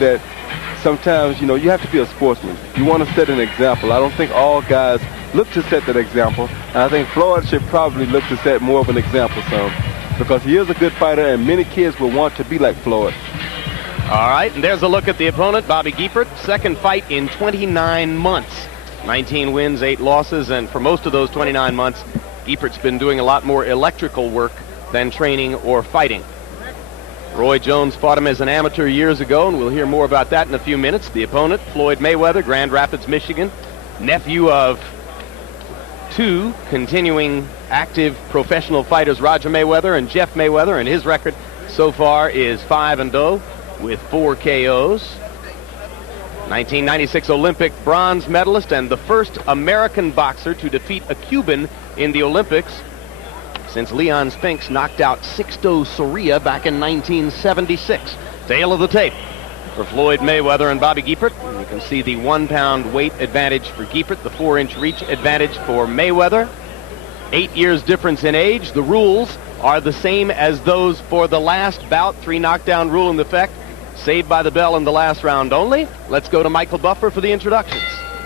that sometimes, you know, you have to be a sportsman. You want to set an example. I don't think all guys look to set that example. And I think Floyd should probably look to set more of an example, because he is a good fighter, and many kids will want to be like Floyd. All right, and there's a look at the opponent, Bobby Giepert. Second fight in 29 months. 19 wins, 8 losses, and for most of those 29 months, Giepert's been doing a lot more electrical work than training or fighting. Roy Jones fought him as an amateur years ago, and we'll hear more about that in a few minutes. The opponent, Floyd Mayweather, Grand Rapids, Michigan, nephew of 2 continuing active professional fighters, Roger Mayweather and Jeff Mayweather, and his record so far is 5-0 with 4 KOs. 1996 Olympic bronze medalist and the first American boxer to defeat a Cuban in the Olympics since Leon Spinks knocked out Sixto Soria back in 1976. Tail of the tape for Floyd Mayweather and Bobby Giepert. You can see the 1-pound weight advantage for Giepert, the 4-inch reach advantage for Mayweather. 8 years difference in age. The rules are the same as those for the last bout. 3 knockdown rule in effect. Saved by the bell in the last round only. Let's go to Michael Buffer for the introductions.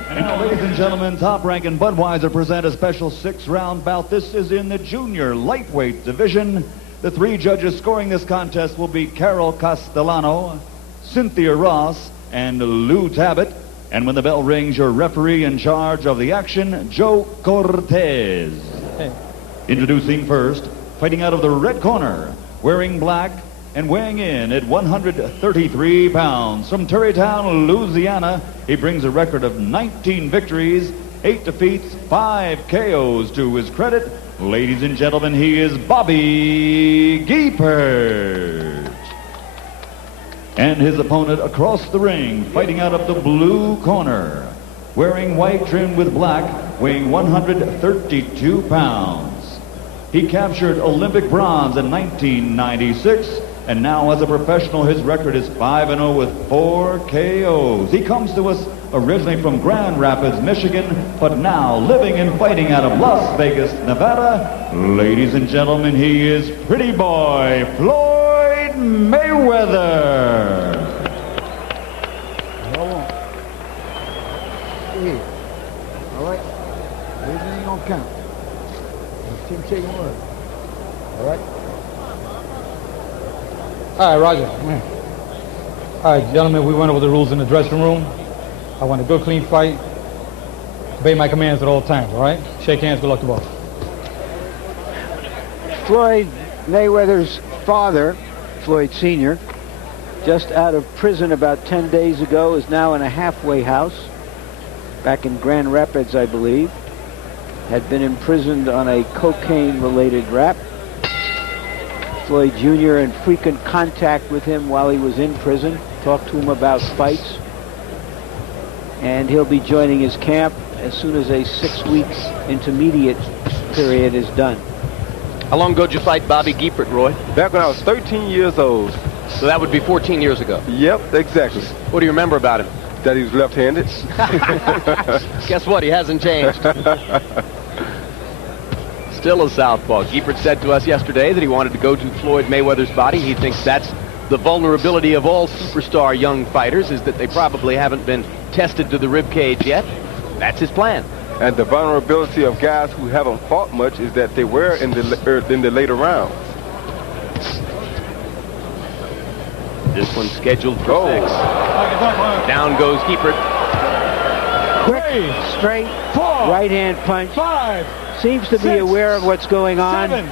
And now, ladies and gentlemen, Top Rank and Budweiser present a special 6-round bout. This is in the junior lightweight division. The 3 judges scoring this contest will be Carol Castellano, Cynthia Ross, and Lou Tabbitt. And when the bell rings, your referee in charge of the action, Joe Cortez. Hey. Introducing first, fighting out of the red corner, wearing black and weighing in at 133 pounds. From Terrytown, Louisiana, he brings a record of 19 victories, 8 defeats, 5 KOs to his credit. Ladies and gentlemen, he is Bobby Giepert. And his opponent across the ring, fighting out of the blue corner, wearing white trimmed with black, weighing 132 pounds. He captured Olympic bronze in 1996, and now as a professional, his record is 5-0 with 4 KOs. He comes to us originally from Grand Rapids, Michigan, but now living and fighting out of Las Vegas, Nevada. Ladies and gentlemen, he is Pretty Boy Floyd Mayweather. Hold on. Here. All right. Everything ain't gonna count. Keep shaking word. All right. All right, Roger. Come here. All right, gentlemen, we went over the rules in the dressing room. I want a good, clean fight. Obey my commands at all times, all right? Shake hands, good luck to both. Floyd Mayweather's father, Floyd Sr., just out of prison about 10 days ago, is now in a halfway house back in Grand Rapids, I believe. Had been imprisoned on a cocaine-related rap. Floyd Jr. in frequent contact with him while he was in prison, talked to him about fights. And he'll be joining his camp as soon as a 6-week intermediate period is done. How long ago did you fight Bobby Giepert, Roy? Back when I was 13 years old. So that would be 14 years ago. Yep, exactly. What do you remember about him? That he was left-handed. Guess what? He hasn't changed. Still a southpaw. Giepert said to us yesterday that he wanted to go to Floyd Mayweather's body. He thinks that's the vulnerability of all superstar young fighters, is that they probably haven't been tested to the rib cage yet. That's his plan. And the vulnerability of guys who haven't fought much is that they were in the later rounds. This one's scheduled for 6. Down goes Giepert. Quick, straight, 4, right-hand punch. 5. Seems to be aware of what's going on. 7.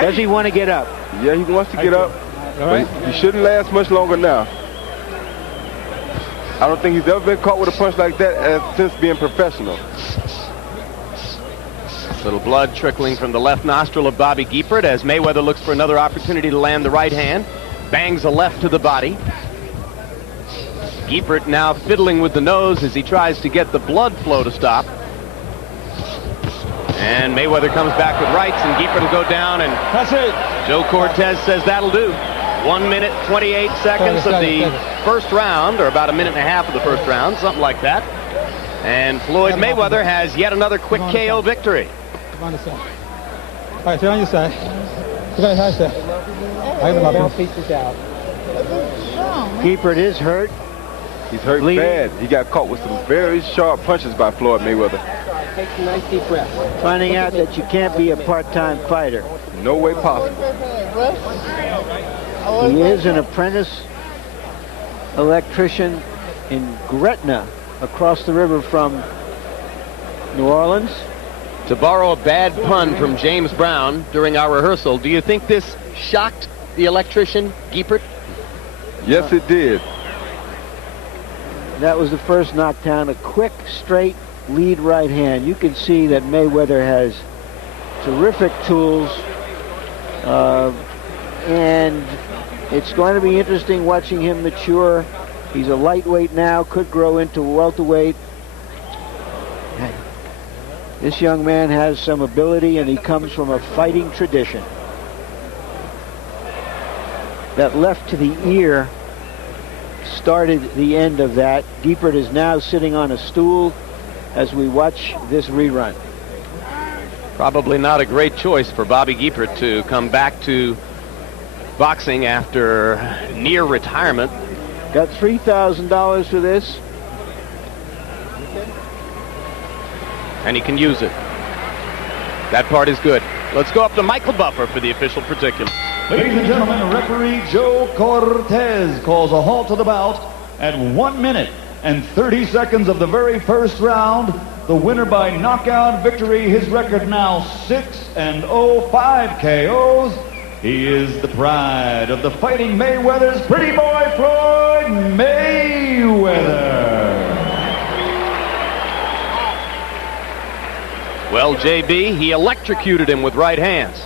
Does he want to get up? Yeah, he wants to get up. But he shouldn't last much longer now. I don't think he's ever been caught with a punch like that since being professional. Little blood trickling from the left nostril of Bobby Giepert as Mayweather looks for another opportunity to land the right hand. Bangs a left to the body. Giepert now fiddling with the nose as he tries to get the blood flow to stop. And Mayweather comes back with rights, and Giepert will go down, and That's it. Joe Cortez says that'll do. 1 minute, 28 seconds of the first round, or about a minute and a half of the first round, something like that. And Floyd Mayweather has yet another quick KO victory. On the side. All right, stay on your side. Stay on your side. I have my feet out. Giepert is hurt. He's hurt Bleeding. bad. He got caught with some very sharp punches by Floyd Mayweather. Take a nice deep breath. Finding out that you can't be a part-time fighter. No way possible. He is an apprentice electrician in Gretna, across the river from New Orleans. To borrow a bad pun from James Brown during our rehearsal, do you think this shocked the electrician, Giepert? Yes, it did. That was the first knockdown, a quick, straight lead right hand. You can see that Mayweather has terrific tools, and it's going to be interesting watching him mature. He's a lightweight now, could grow into welterweight. This young man has some ability, and he comes from a fighting tradition. That left to the ear started the end of that. Giepert is now sitting on a stool as we watch this rerun. Probably not a great choice for Bobby Giepert to come back to boxing after near retirement. Got $3,000 for this. And he can use it. That part is good. Let's go up to Michael Buffer for the official particulars. Ladies and gentlemen, referee Joe Cortez calls a halt to the bout at 1 minute and 30 seconds of the very first round. The winner by knockout victory. His record now 6-0, 5 KOs. He is the pride of the Fighting Mayweathers, pretty boy Floyd Mayweather. Well, JB, he electrocuted him with right hands.